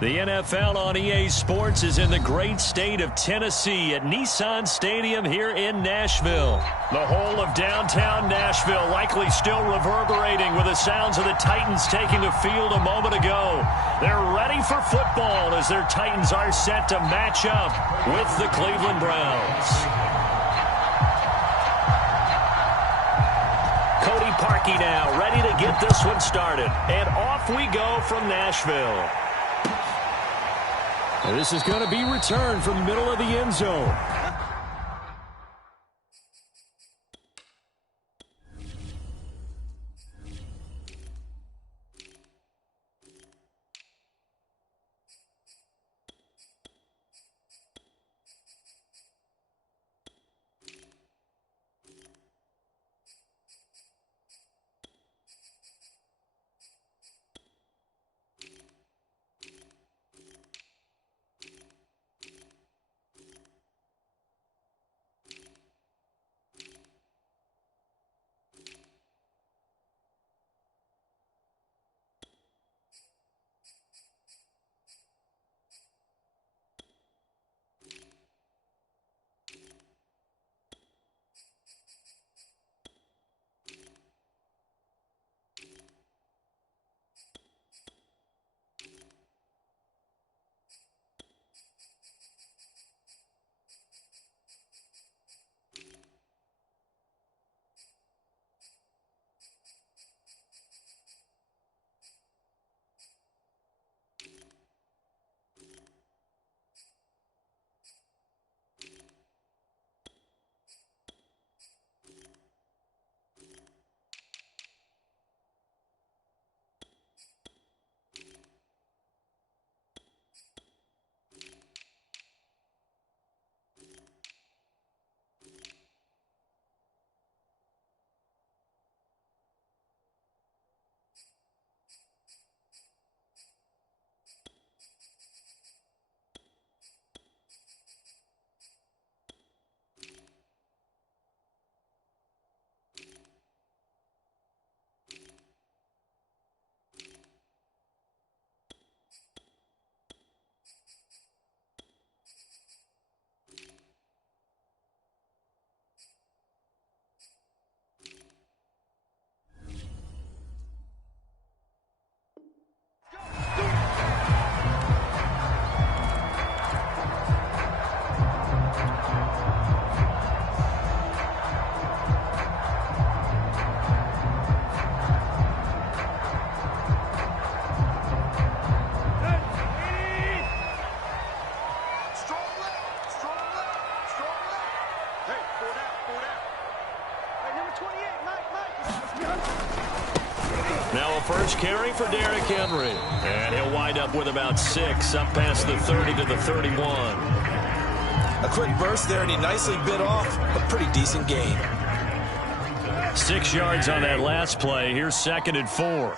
The NFL on EA Sports is in the great state of Tennessee at Nissan Stadium here in Nashville. The whole of downtown Nashville likely still reverberating with the sounds of the Titans taking the field a moment ago. They're ready for football as their Titans are set to match up with the Cleveland Browns. Cody Parkey now ready to get this one started. And off we go from Nashville. This is going to be returned from the middle of the end zone. First carry for Derrick Henry. And he'll wind up with about 6, up past the 30 to the 31. A quick burst there, and he nicely bit off a pretty decent gain. 6 yards on that last play. Here's 2nd and 4.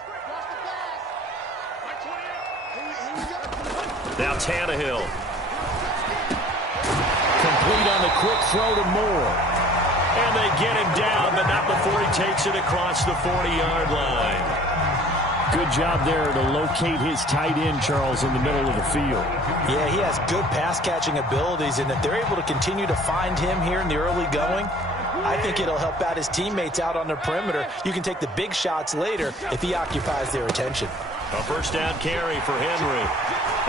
Now Tannehill. Complete on the quick throw to Moore. And they get him down, but not before he takes it across the 40-yard line. Good job there to locate his tight end, Charles, in the middle of the field. Yeah, he has good pass-catching abilities, and if they're able to continue to find him here in the early going, I think it'll help out his teammates out on the perimeter. You can take the big shots later if he occupies their attention. A first down carry for Henry.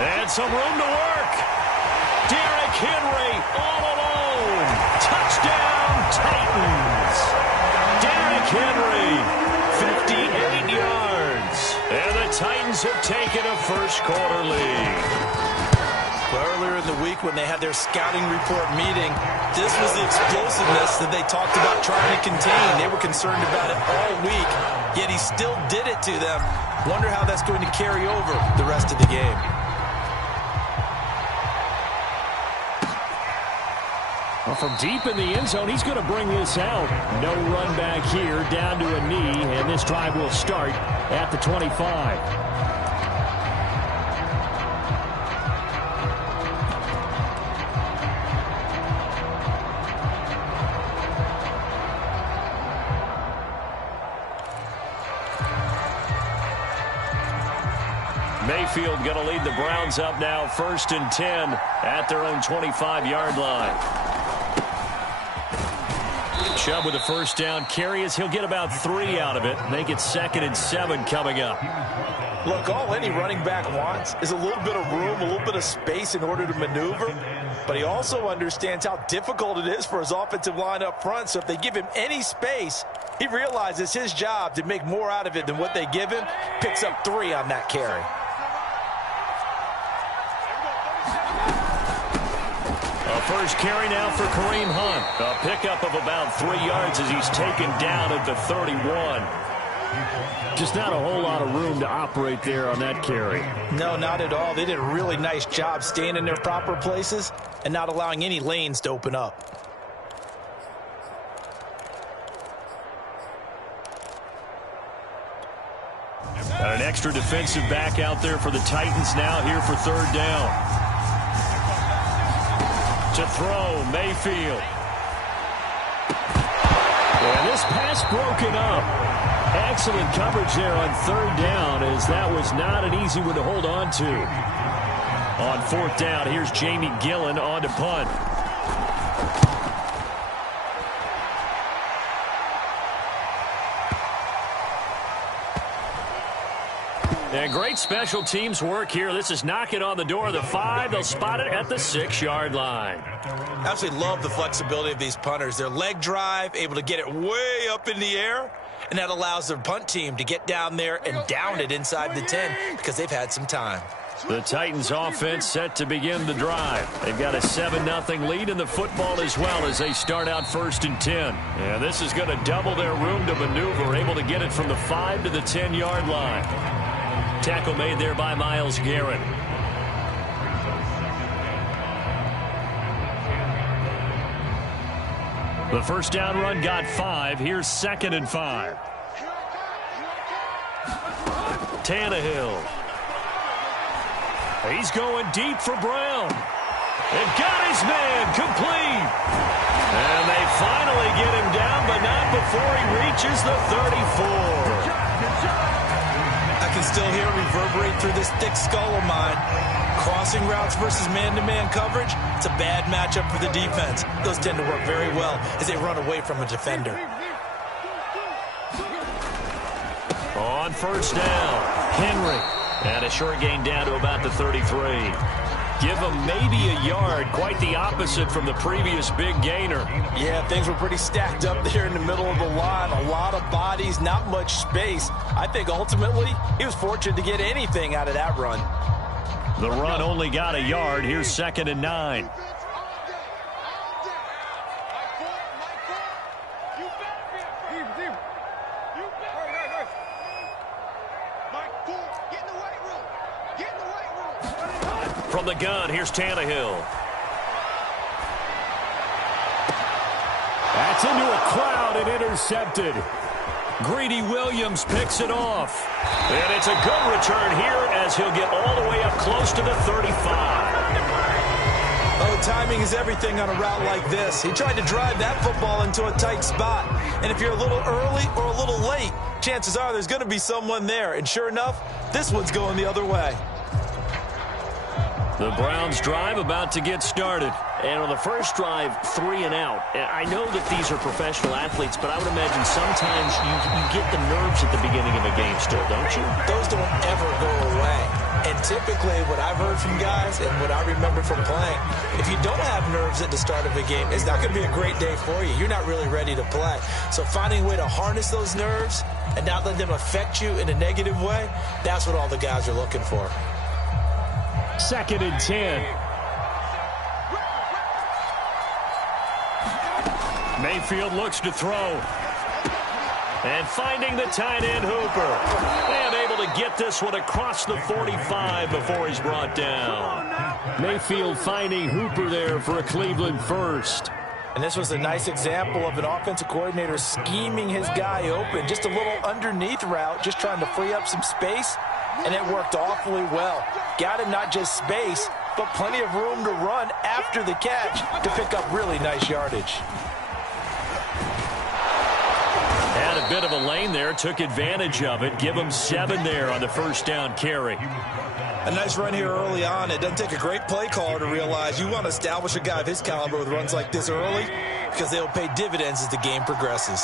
And some room to work. Derrick Henry all alone. Touchdown, Titans. Derrick Henry, 58 yards. And the Titans have taken a first-quarter lead. Earlier in the week when they had their scouting report meeting, this was the explosiveness that they talked about trying to contain. They were concerned about it all week, yet he still did it to them. Wonder how that's going to carry over the rest of the game. Well, from deep in the end zone, he's going to bring this out. No run back here, down to a knee, and this drive will start at the 25. Mayfield going to lead the Browns up now 1st and 10 at their own 25-yard line. Chubb with a first down carry as he'll get about 3 out of it. Make it 2nd and 7 coming up. Look, all any running back wants is a little bit of room, a little bit of space in order to maneuver. But he also understands how difficult it is for his offensive line up front. So if they give him any space, he realizes his job to make more out of it than what they give him. Picks up 3 on that carry. A first carry now for Kareem Hunt. A pickup of about 3 yards as he's taken down at the 31. Just not a whole lot of room to operate there on that carry. No, not at all. They did a really nice job staying in their proper places and not allowing any lanes to open up. Got an extra defensive back out there for the Titans now here for 3rd down. To throw, Mayfield. And this pass broken up. Excellent coverage there on 3rd down, as that was not an easy one to hold on to. On 4th down, here's Jamie Gillen on to punt. And great special teams work here. This is knocking on the door of the 5. They'll spot it at the 6-yard line. Absolutely love the flexibility of these punters. Their leg drive, able to get it way up in the air, and that allows their punt team to get down there and down it inside the 10 because they've had some time. The Titans offense set to begin the drive. They've got a 7-0 lead in the football as well as they start out 1st and 10. And this is going to double their room to maneuver, able to get it from the 5 to the 10-yard line. Tackle made there by Myles Garrett. The first down run got 5. Here's 2nd and 5. Tannehill. He's going deep for Brown. And got his man complete. And they finally get him down, but not before he reaches the 34. I can still hear it reverberate through this thick skull of mine. Crossing routes versus man-to-man coverage, it's a bad matchup for the defense. Those tend to work very well as they run away from a defender. On 1st down, Henry. And a short gain down to about the 33. Give him maybe a yard, quite the opposite from the previous big gainer. Yeah, things were pretty stacked up there in the middle of the line. A lot of bodies, not much space. I think ultimately he was fortunate to get anything out of that run. The run only got a yard. Here's 2nd and 9. From the gun, here's Tannehill. That's into a crowd and intercepted. Greedy Williams picks it off. And it's a good return here as he'll get all the way up close to the 35. Oh, timing is everything on a route like this. He tried to drive that football into a tight spot. And if you're a little early or a little late, chances are there's going to be someone there. And sure enough, this one's going the other way. The Browns drive about to get started. And on the first drive, 3 and out. I know that these are professional athletes, but I would imagine sometimes you get the nerves at the beginning of a game still, don't you? Those don't ever go away. And typically what I've heard from guys and what I remember from playing, if you don't have nerves at the start of a game, it's not going to be a great day for you. You're not really ready to play. So finding a way to harness those nerves and not let them affect you in a negative way, that's what all the guys are looking for. 2nd and 10. Mayfield looks to throw. And finding the tight end Hooper. And able to get this one across the 45 before he's brought down. Mayfield finding Hooper there for a Cleveland first. And this was a nice example of an offensive coordinator scheming his guy open. Just a little underneath route, just trying to free up some space. And it worked awfully well. Got him not just space, but plenty of room to run after the catch to pick up really nice yardage. And a bit of a lane there, took advantage of it. Give him 7 there on the first down carry. A nice run here early on. It doesn't take a great play caller to realize you want to establish a guy of his caliber with runs like this early because they'll pay dividends as the game progresses.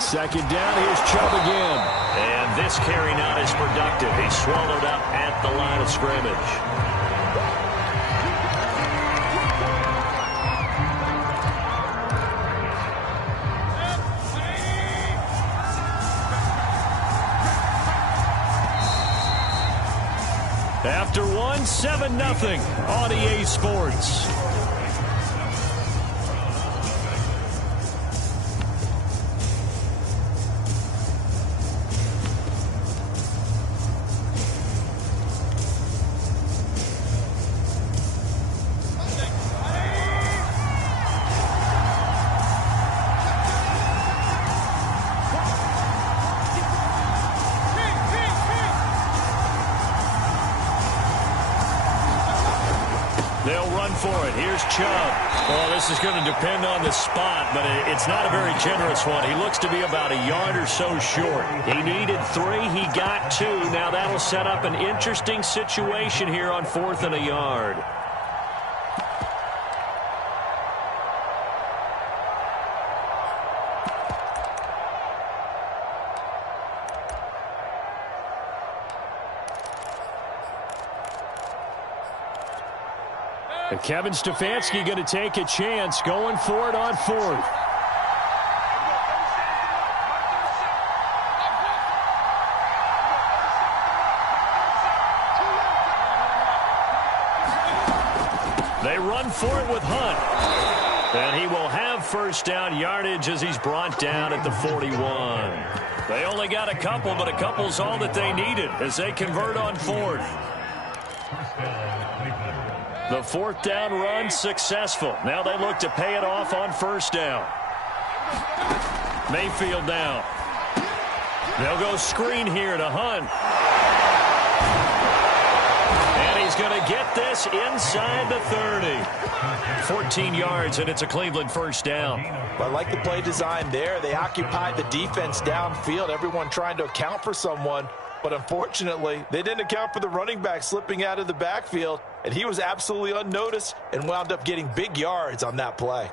Second down, here's Chubb again. And this carry not as productive. He's swallowed up at the line of scrimmage. After one, 7-0 on EA Sports. They'll run for it. Here's Chubb. Well, this is going to depend on the spot, but it's not a very generous one. He looks to be about a yard or so short. He needed 3. He got 2. Now that'll set up an interesting situation here on 4th and a yard. And Kevin Stefanski going to take a chance, going for it on 4th. They run for it with Hunt. And he will have first down yardage as he's brought down at the 41. They only got a couple, but a couple's all that they needed as they convert on 4th. The 4th down run successful. Now they look to pay it off on first down. Mayfield down. They'll go screen here to Hunt. And he's going to get this inside the 30. 14 yards, and it's a Cleveland first down. I like the play design there. They occupied the defense downfield, everyone trying to account for someone. But unfortunately, they didn't account for the running back slipping out of the backfield, and he was absolutely unnoticed and wound up getting big yards on that play.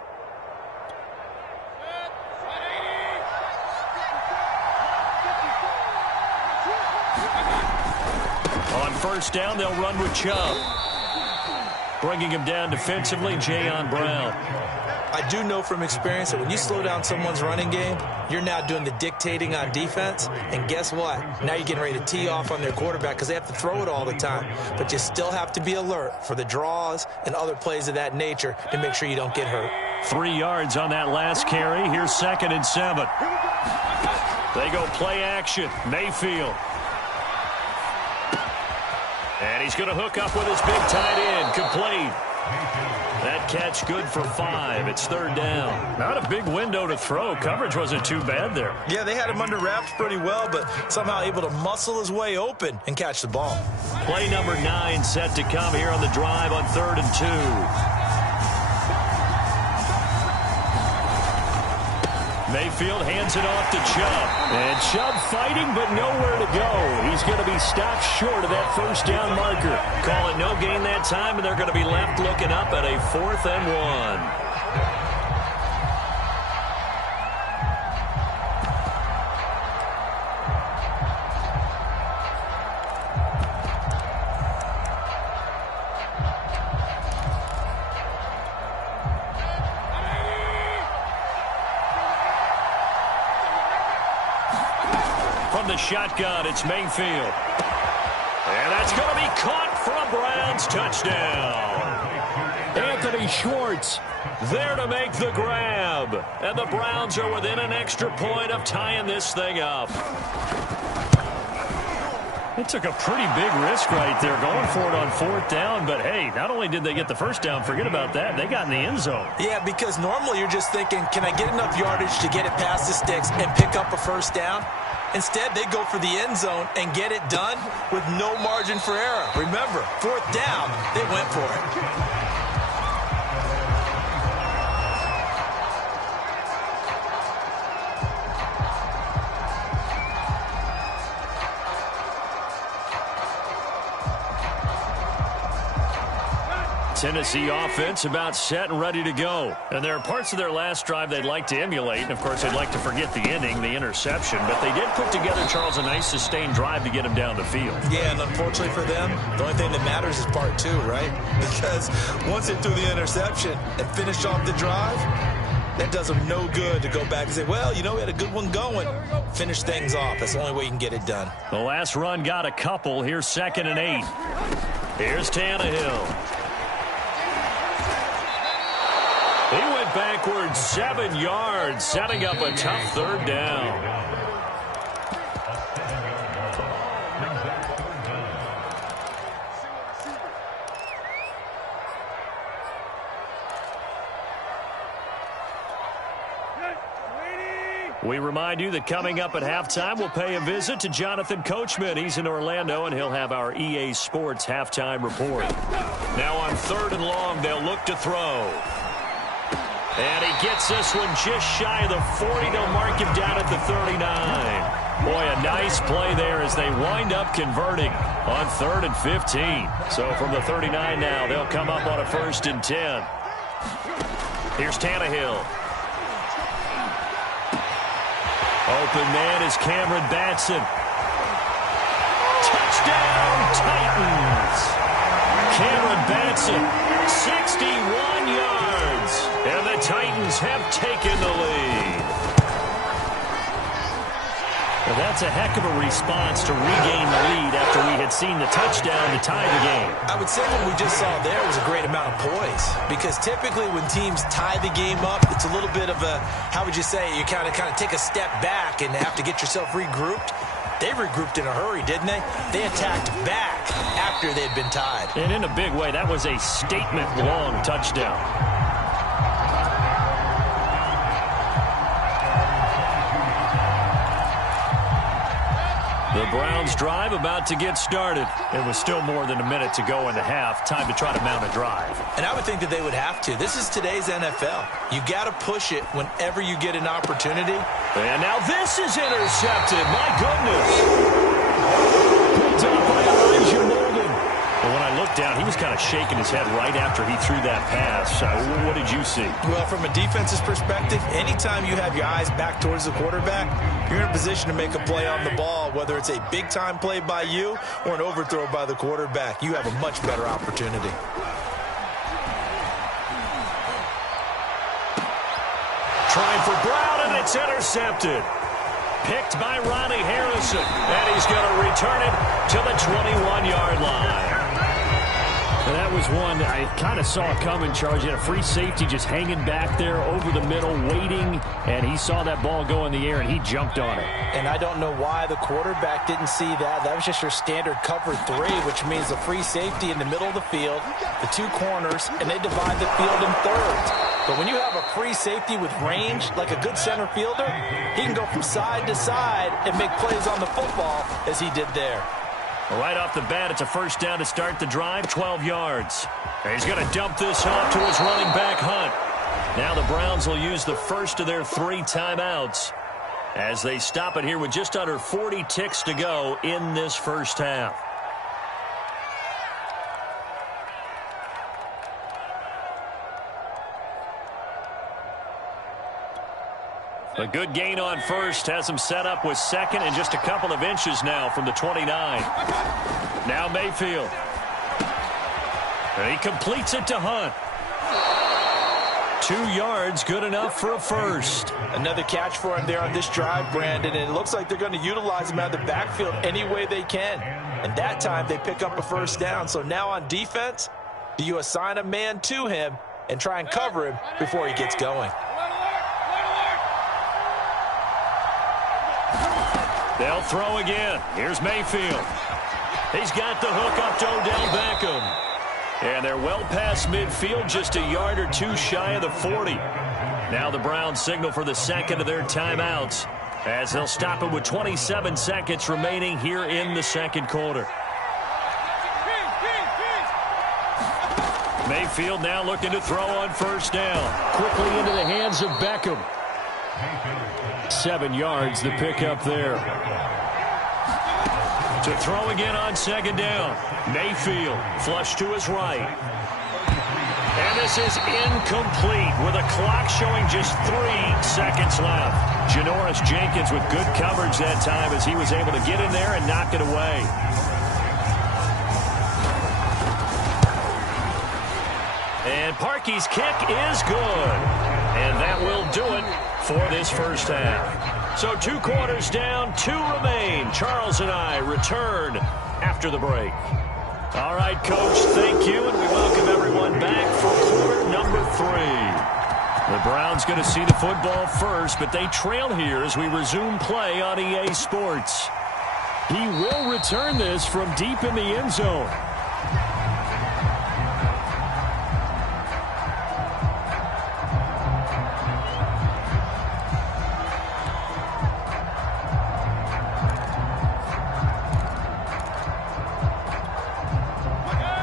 On first down, they'll run with Chubb. Bringing him down defensively, Jayon Brown. I do know from experience that when you slow down someone's running game, you're now doing the dictating on defense. And guess what? Now you're getting ready to tee off on their quarterback because they have to throw it all the time. But you still have to be alert for the draws and other plays of that nature to make sure you don't get hurt. 3 yards on that last carry. Here's 2nd and 7. They go play action. Mayfield. And he's going to hook up with his big tight end. Complete. That catch good for 5. It's 3rd down. Not a big window to throw. Coverage wasn't too bad there. Yeah, they had him under wraps pretty well, but somehow able to muscle his way open and catch the ball. Play number 9 set to come here on the drive on 3rd and 2. Mayfield hands it off to Chubb. And Chubb fighting, but nowhere to go. He's going to be stopped short of that first down marker. Call it no gain that time, and they're going to be left looking up at a 4th and 1. From the shotgun, it's Mayfield. And that's going to be caught for a Browns touchdown. Anthony Schwartz there to make the grab. And the Browns are within an extra point of tying this thing up. It took a pretty big risk right there going for it on 4th down. But, hey, not only did they get the first down, forget about that, they got in the end zone. Yeah, because normally you're just thinking, can I get enough yardage to get it past the sticks and pick up a first down? Instead, they go for the end zone and get it done with no margin for error. Remember, 4th down, they went for it. Tennessee offense about set and ready to go. And there are parts of their last drive they'd like to emulate. And, of course, they'd like to forget the ending, the interception. But they did put together, Charles, a nice sustained drive to get him down the field. Yeah, and unfortunately for them, the only thing that matters is part two, right? Because once they threw the interception and finished off the drive, that does them no good to go back and say, well, you know, we had a good one going. Finish things off. That's the only way you can get it done. The last run got a couple. Here's 2nd and 8. Here's Tannehill. He went backwards 7 yards, setting up a tough 3rd down. We remind you that coming up at halftime, we'll pay a visit to Jonathan Coachman. He's in Orlando, and he'll have our EA Sports halftime report. Now on 3rd and long, they'll look to throw. And he gets this one just shy of the 40. They'll mark him down at the 39. Boy, a nice play there as they wind up converting on 3rd and 15. So from the 39 now, they'll come up on a 1st and 10. Here's Tannehill. Open man is Cameron Batson. Touchdown, Titans. Cameron Batson, 61 yards. And the Titans have taken the lead. Well, that's a heck of a response to regain the lead after we had seen the touchdown to tie the game. I would say what we just saw there was a great amount of poise, because typically when teams tie the game up, it's a little bit of a, how would you say, you kind of take a step back and have to get yourself regrouped. They regrouped in a hurry, didn't they? They attacked back after they'd been tied. And in a big way, that was a statement-long touchdown. The Browns drive about to get started. It was still more than a minute to go in the half. Time to try to mount a drive. And I would think that they would have to. This is today's NFL. You got to push it whenever you get an opportunity. And now this is intercepted. My goodness. Picked up by Elijah Molden. But when I looked down, he was kind of shaking his head right after he threw that pass. What did you see? Well, from a defense's perspective, anytime you have your eyes back towards the quarterback, you're in a position to make a play on the ball, whether it's a big-time play by you or an overthrow by the quarterback. You have a much better opportunity. Trying for Brown, and it's intercepted. Picked by Ronnie Harrison, and he's going to return it to the 21-yard line. And that was one that I kind of saw coming, Charles. He had a free safety just hanging back there over the middle, waiting, and he saw that ball go in the air, and he jumped on it. And I don't know why the quarterback didn't see that. That was just your standard cover 3, which means the free safety in the middle of the field, the 2 corners, and they divide the field in thirds. But when you have a free safety with range, like a good center fielder, he can go from side to side and make plays on the football as he did there. Right off the bat, it's a 1st down to start the drive, 12 yards. And he's going to dump this off to his running back, Hunt. Now the Browns will use the first of their 3 timeouts as they stop it here with just under 40 ticks to go in this first half. A good gain on first has him set up with 2nd and just a couple of inches now from the 29. Now Mayfield. And he completes it to Hunt. 2 yards, good enough for a first. Another catch for him there on this drive, Brandon, and it looks like they're going to utilize him out of the backfield any way they can. And that time they pick up a 1st down. So now on defense, do you assign a man to him and try and cover him before he gets going? They'll throw again. Here's Mayfield. He's got the hook up to Odell Beckham. And they're well past midfield, just a yard or 2 shy of the 40. Now the Browns signal for the 2nd of their timeouts as they'll stop it with 27 seconds remaining here in the 2nd quarter. Mayfield now looking to throw on 1st down. Quickly into the hands of Beckham. 7 yards, the pickup there. To throw again on 2nd down. Mayfield flush to his right. And this is incomplete with a clock showing just 3 seconds left. Janoris Jenkins with good coverage that time as he was able to get in there and knock it away. And Parkey's kick is good. And that will do it for this first half. So 2 quarters down, 2 remain. Charles and I return after the break. All right, Coach, thank you, and we welcome everyone back for quarter number 3. The Browns going to see the football first, but they trail here as we resume play on EA Sports. He will return this from deep in the end zone.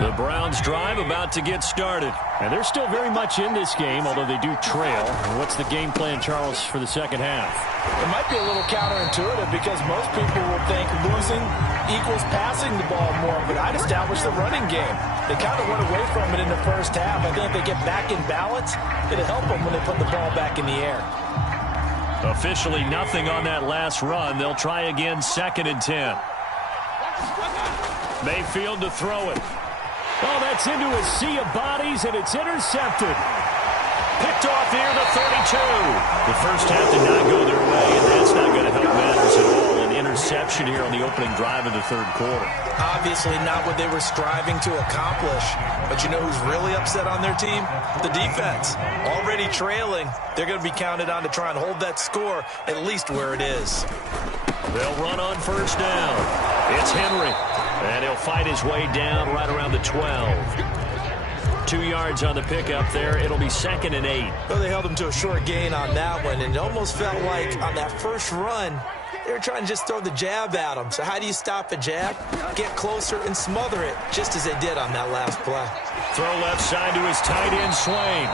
The Browns drive about to get started. And they're still very much in this game, although they do trail. What's the game plan, Charles, for the second half? It might be a little counterintuitive because most people will think losing equals passing the ball more, but I'd establish the running game. They kind of went away from it in the first half. I think if they get back in balance, it'll help them when they put the ball back in the air. Officially nothing on that last run. They'll try again, 2nd and 10. Mayfield to throw it. Oh, that's into a sea of bodies, and it's intercepted. Picked off near the 32. The first half did not go their way, and that's not going to help matters at all. An interception here on the opening drive of the third quarter. Obviously not what they were striving to accomplish. But you know who's really upset on their team? The defense. Already trailing, they're going to be counted on to try and hold that score at least where it is. They'll run on first down. It's Henry. And he'll fight his way down right around the 12. 2 yards on the pickup there. It'll be 2nd and 8. Well, they held him to a short gain on that one, and it almost felt like on that first run, they were trying to just throw the jab at him. So how do you stop a jab? Get closer and smother it, just as they did on that last play. Throw left side to his tight end, Swain.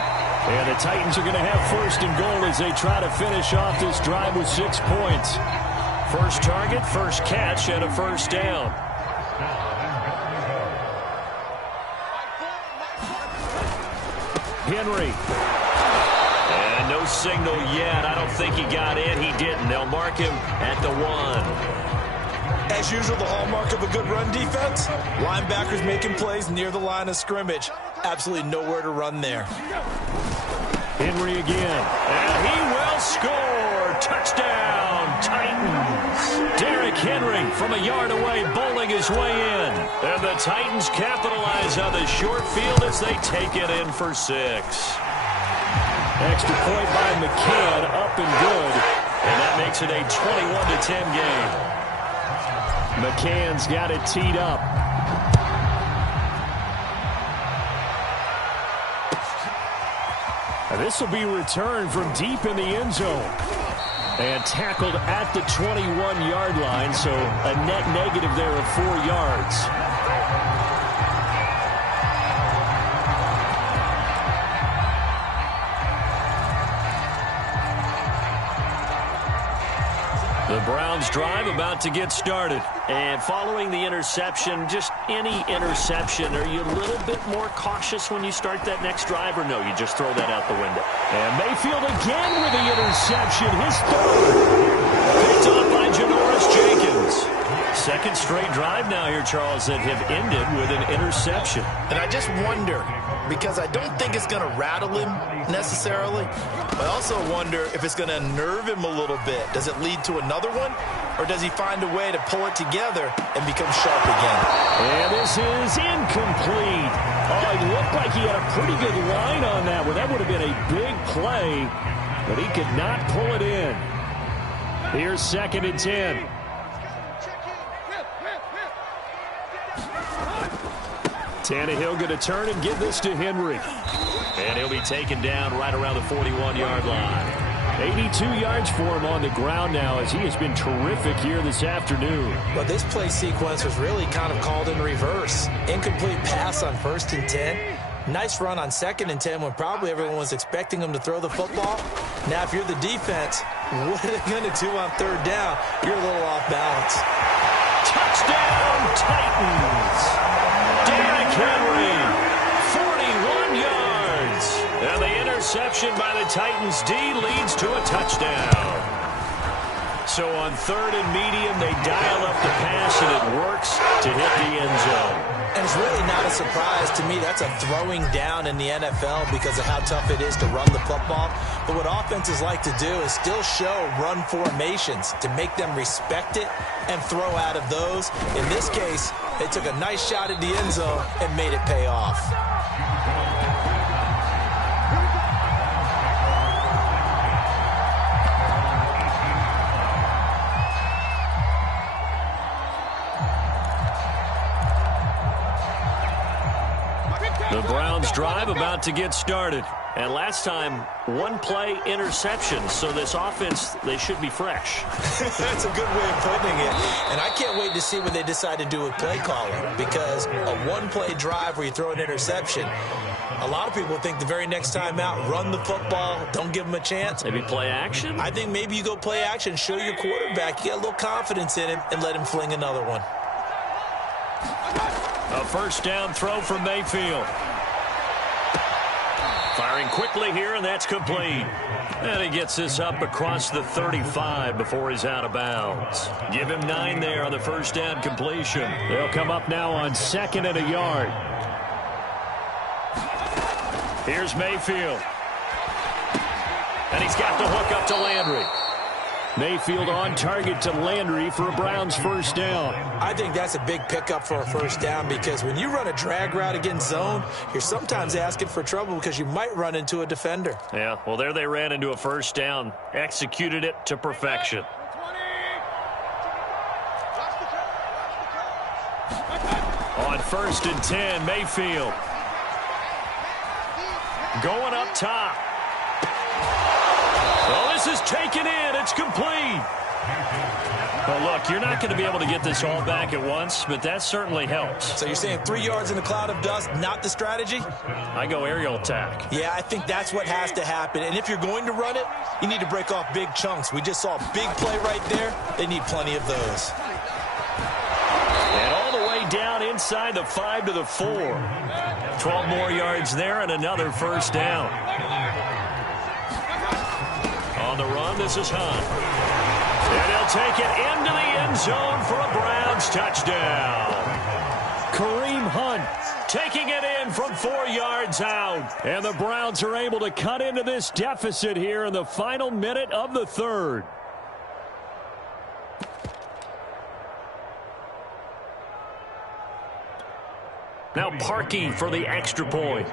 And the Titans are going to have 1st and goal as they try to finish off this drive with 6 points. First target, first catch, and a first down. Henry. And no signal yet. I don't think he got in. He didn't. They'll mark him at the 1. As usual, the hallmark of a good run defense, linebackers making plays near the line of scrimmage. Absolutely nowhere to run there. Henry again. And he will score. Touchdown, Titans. Derrick Henry from a yard away, bowling his way in. And the Titans capitalize on the short field as they take it in for 6. Extra point by McCann, up and good. And that makes it a 21-10 game. McCann's got it teed up. And this will be returned from deep in the end zone. And tackled at the 21-yard line, so a net negative there of 4 yards. The Browns drive about to get started. And following the interception, just any interception, are you a little bit more cautious when you start that next drive, or no, you just throw that out the window? And Mayfield again with the interception, his 3rd. Picked off by Janoris Jenkins. 2nd straight drive now here, Charles, that have ended with an interception. And I just wonder, because I don't think it's going to rattle him necessarily, but I also wonder if it's going to unnerve him a little bit. Does it lead to another one, or does he find a way to pull it together and become sharp again? And this is incomplete. Oh, it looked like he had a pretty good line on that one. That would have been a big play, but he could not pull it in. Here's 2nd and 10. Tannehill going to turn and give this to Henry. And he'll be taken down right around the 41-yard line. 82 yards for him on the ground now as he has been terrific here this afternoon. But this play sequence was really kind of called in reverse. Incomplete pass on 1st and 10. Nice run on 2nd and 10 when probably everyone was expecting him to throw the football. Now, if you're the defense, what are they going to do on 3rd down? You're a little off balance. Touchdown, Titans! Derrick Henry, 41 yards. reception by the Titans D leads to a touchdown. So on 3rd and medium, they dial up the pass, and it works to hit the end zone. And it's really not a surprise to me. That's a throwing down in the NFL because of how tough it is to run the football. But what offenses like to do is still show run formations to make them respect it and throw out of those. In this case, they took a nice shot at the end zone and made it pay off. The Browns drive about to get started. And last time, one-play interception. So this offense, they should be fresh. That's a good way of putting it. And I can't wait to see what they decide to do with play calling. Because a one-play drive where you throw an interception, a lot of people think the very next time out, run the football, don't give them a chance. Maybe play action? I think maybe you go play action, show your quarterback, you get a little confidence in him, and let him fling another one. A first down throw from Mayfield. Firing quickly here, and that's complete. And he gets this up across the 35 before he's out of bounds. Give him 9 there on the first down completion. They'll come up now on 2nd and a yard. Here's Mayfield. And he's got the hook up to Landry. Mayfield on target to Landry for a Browns first down. I think that's a big pickup for a first down because when you run a drag route against zone, you're sometimes asking for trouble because you might run into a defender. Yeah, well, there they ran into a first down, executed it to perfection. On 1st and 10, Mayfield. Going up top. Oh, this is taken in. It's complete. Well, look, you're not going to be able to get this all back at once, but that certainly helps. So you're saying 3 yards in a cloud of dust, not the strategy? I go aerial attack. Yeah, I think that's what has to happen. And if you're going to run it, you need to break off big chunks. We just saw a big play right there. They need plenty of those. And all the way down inside the 5 to the 4. 12 more yards there and another first down. On the run, this is Hunt. And he'll take it into the end zone for a Browns touchdown. Kareem Hunt taking it in from 4 yards out. And the Browns are able to cut into this deficit here in the final minute of the 3rd. Now Parkey for the extra point.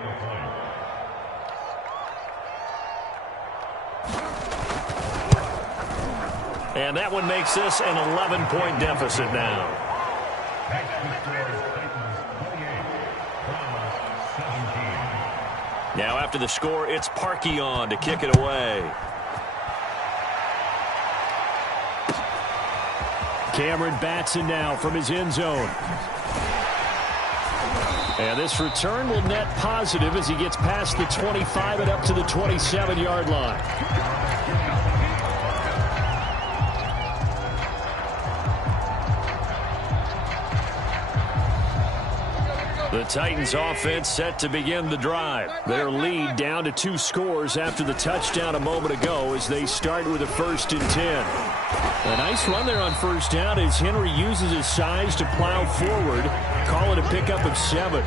And that one makes this an 11-point deficit now. Now after the score, it's Parkey on to kick it away. Cameron Batson now from his end zone. And this return will net positive as he gets past the 25 and up to the 27-yard line. The Titans offense set to begin the drive. Their lead down to 2 scores after the touchdown a moment ago as they start with a 1st and 10. A nice run there on first down as Henry uses his size to plow forward. Call it a pickup of 7.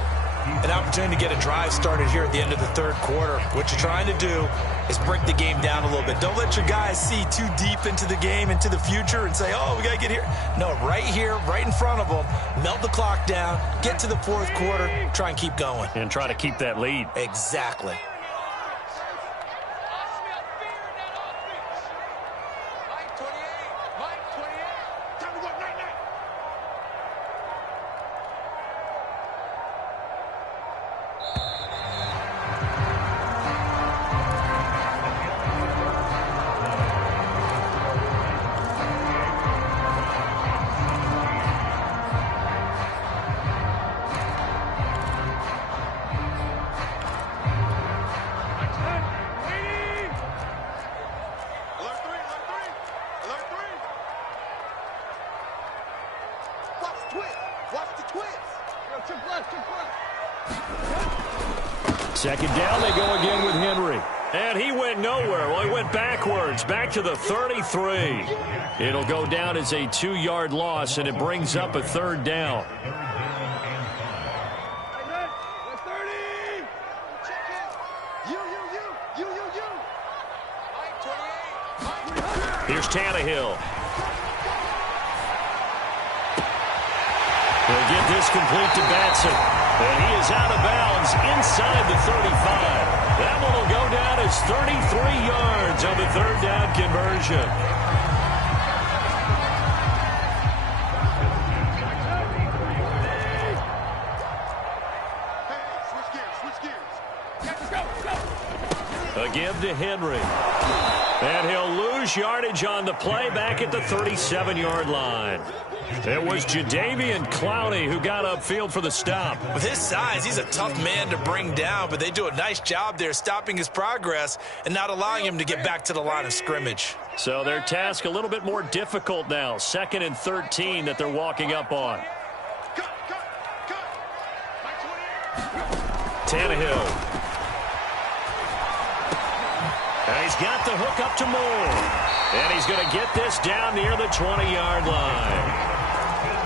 An opportunity to get a drive started here at the end of the 3rd quarter. What you're trying to do is break the game down a little bit. Don't let your guys see too deep into the game, into the future, and say, oh, we got to get here. No, right here, right in front of them, melt the clock down, get to the 4th quarter, try and keep going. And try to keep that lead. Exactly. Second down, they go again with Henry. And he went nowhere. Well, he went backwards, back to the 33. It'll go down as a 2-yard loss, and it brings up a 3rd down. Here's Tannehill. He'll get this complete to Batson. And he is out of bounds inside the 35. That one will go down as 33 yards on the 3rd down conversion. A give to Henry. And he'll lose yardage on the play back at the 37-yard line. It was Jadeveon Clowney who got upfield for the stop. With his size, he's a tough man to bring down, but they do a nice job there stopping his progress and not allowing him to get back to the line of scrimmage. So their task a little bit more difficult now. 2nd and 13 that they're walking up on. Tannehill. And he's got the hook up to Moore. And he's going to get this down near the 20-yard line.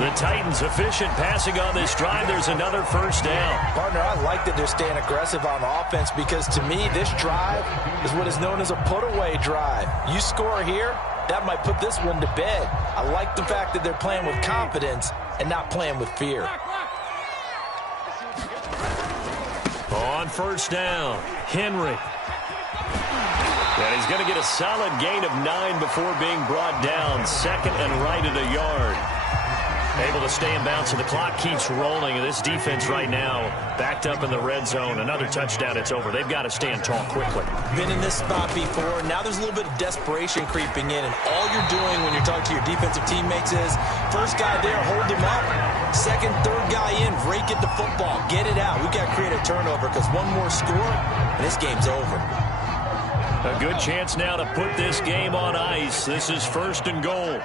The Titans efficient passing on this drive. There's another 1st down. Partner, I like that they're staying aggressive on offense because to me, this drive is what is known as a put-away drive. You score here, that might put this one to bed. I like the fact that they're playing with confidence and not playing with fear. On 1st down, Henry. And he's going to get a solid gain of 9 before being brought down. 2nd and right at a yard. Able to stay in bounds, so the clock keeps rolling. And this defense right now backed up in the red zone. Another touchdown, it's over. They've got to stand tall quickly. Been in this spot before. Now there's a little bit of desperation creeping in. And all you're doing when you're talking to your defensive teammates is, first guy there, hold him up. 2nd, 3rd guy in, rake it to football. Get it out. We've got to create a turnover because one more score, and this game's over. A good chance now to put this game on ice. This is 1st and goal.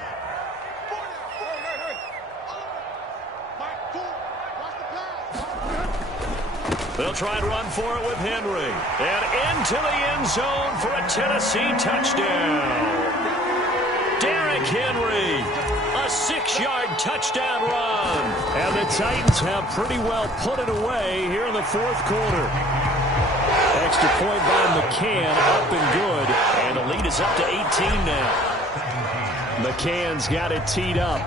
They'll try and run for it with Henry. And into the end zone for a Tennessee touchdown. Derrick Henry, a 6-yard touchdown run. And the Titans have pretty well put it away here in the 4th quarter. Extra point by McCann, up and good. And the lead is up to 18 now. McCann's got it teed up.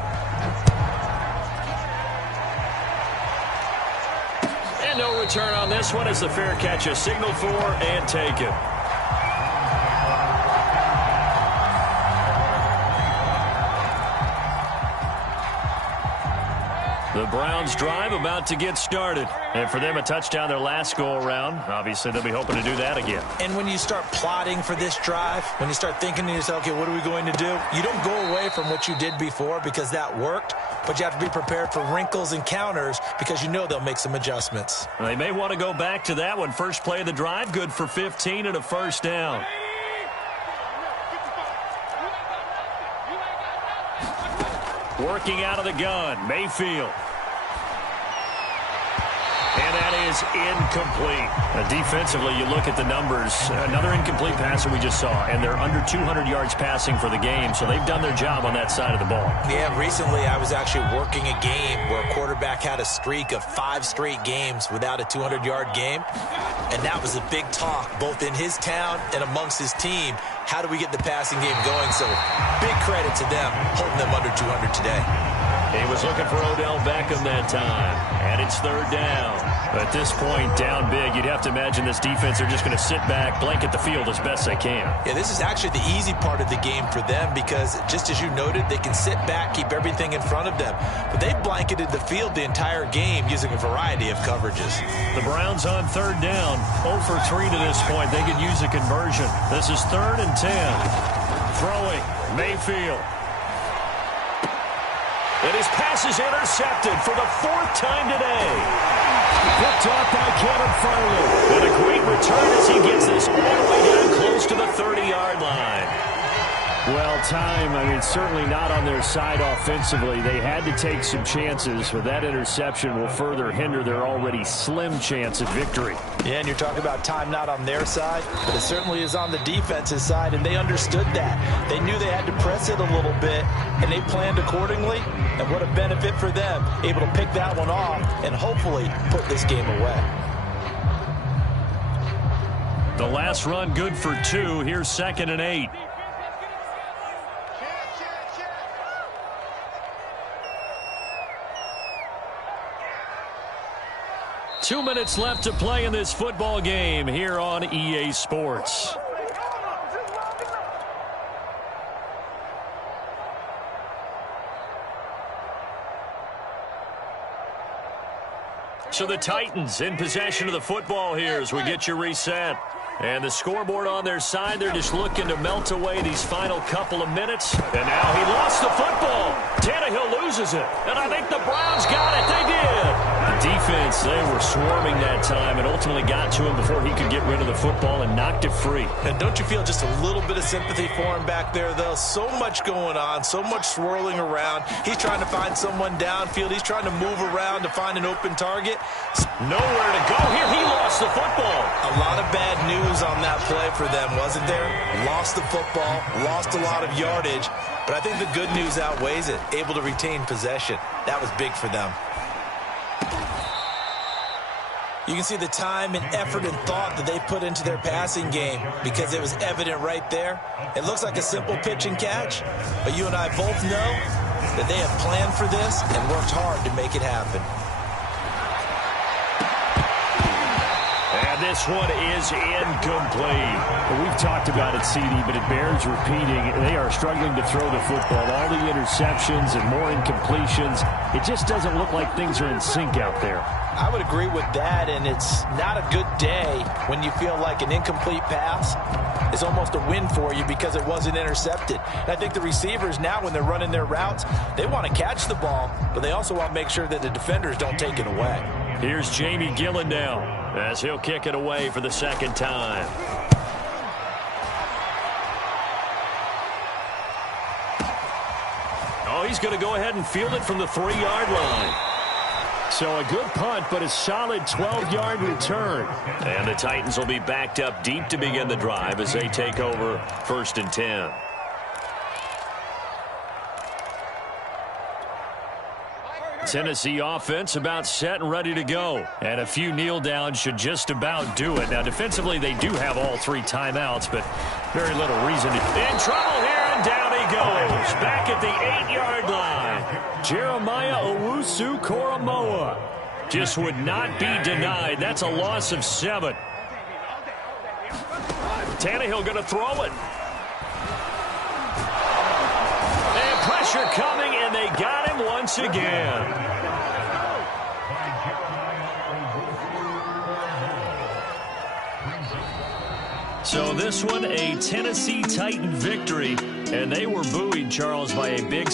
And no return on this one as the fair catch is signaled for and taken. The Browns drive about to get started. And for them, a touchdown their last go-around. Obviously, they'll be hoping to do that again. And when you start plotting for this drive, when you start thinking to yourself, okay, what are we going to do? You don't go away from what you did before because that worked, but you have to be prepared for wrinkles and counters because you know they'll make some adjustments. They may want to go back to that one. First play of the drive, good for 15 and a 1st down. Working out of the gun, Mayfield. And that is incomplete. Defensively, you look at the numbers. Another incomplete pass that we just saw, and they're under 200 yards passing for the game, so they've done their job on that side of the ball. Yeah, recently I was actually working a game where a quarterback had a streak of 5 straight games without a 200-yard game, and that was a big talk, both in his town and amongst his team. How do we get the passing game going? So big credit to them holding them under 200 today. He was looking for Odell Beckham that time, and it's 3rd down. At this point, down big, you'd have to imagine this defense are just going to sit back, blanket the field as best they can. Yeah, this is actually the easy part of the game for them because, just as you noted, they can sit back, keep everything in front of them. But they've blanketed the field the entire game using a variety of coverages. The Browns on 3rd down, 0 for 3 to this point. They could use a conversion. This is 3rd and 10. Throwing, Mayfield. And his pass is intercepted for the 4th time today. Picked off by Kevin Farley. And a great return as he gets this all the way down close to the 30-yard line. Well, time, I mean, certainly not on their side offensively. They had to take some chances, but that interception will further hinder their already slim chance of victory. Yeah, and you're talking about time not on their side, but it certainly is on the defense's side, and they understood that. They knew they had to press it a little bit, and they planned accordingly, and what a benefit for them, able to pick that one off and hopefully put this game away. The last run good for 2. Here's 2nd and 8. Two minutes left to play in this football game here on EA Sports. So the Titans in possession of the football here as we get you reset. And the scoreboard on their side, they're just looking to melt away these final couple of minutes. And now he lost the football. Tannehill loses it. And I think the Browns got it. They did. The defense, they were swarming that time and ultimately got to him before he could get rid of the football and knocked it free. And don't you feel just a little bit of sympathy for him back there, though? So much going on, so much swirling around. He's trying to find someone downfield. He's trying to move around to find an open target. Nowhere to go here. He lost the football. A lot of bad news on that play for them, wasn't there? Lost the football, lost a lot of yardage, but I think the good news outweighs it. Able to retain possession. That was big for them. You can see the time and effort and thought that they put into their passing game because it was evident right there. It looks like a simple pitch and catch, but you and I both know that they have planned for this and worked hard to make it happen. This one is incomplete. Well, we've talked about it, CD, but it bears repeating. They are struggling to throw the football. All the interceptions and more incompletions. It just doesn't look like things are in sync out there. I would agree with that, and it's not a good day when you feel like an incomplete pass is almost a win for you because it wasn't intercepted. And I think the receivers now, when they're running their routes, they want to catch the ball, but they also want to make sure that the defenders don't take it away. Here's Jamie Gillen now as he'll kick it away for the second time. Oh, he's going to go ahead and field it from the 3-yard line. So a good punt, but a solid 12-yard return. And the Titans will be backed up deep to begin the drive as they take over 1st and 10. Tennessee offense about set and ready to go. And a few kneel downs should just about do it. Now, defensively, they do have all 3 timeouts, but very little reason to. In trouble here, and down he goes. Back at the 8-yard line. Jeremiah Owusu-Koramoah just would not be denied. That's a loss of 7. Tannehill going to throw it. And pressure coming, and they got him once again. So this one, a Tennessee Titan victory, and they were buoyed, Charles, by a big